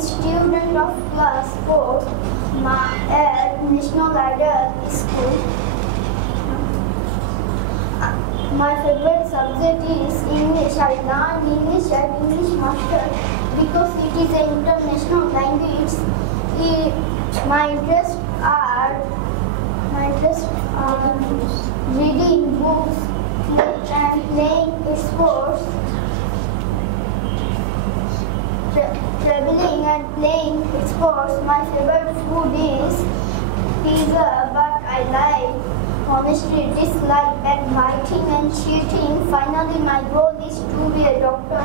student of class 4 at National Ideal School. My favorite subject is English. I learn English at English Master because it is an international language. My interests are reading books and playing sports, traveling and playing sports. My favorite food is pizza, but I like honestly dislike backbiting and cheating. Finally, my goal is to be a doctor,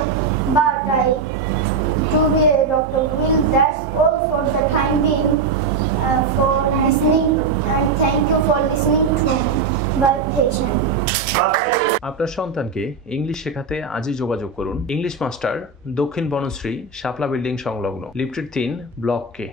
Will, that's all for the time being. For listening, and thank you for listening to my patient. আপনার সন্তানকে English শেখাতে আজই যোগাযোগ করুন English master, দক্ষিণ বনশ্রী, শাপলা building সংলগ্ন, lifted 3, block কে।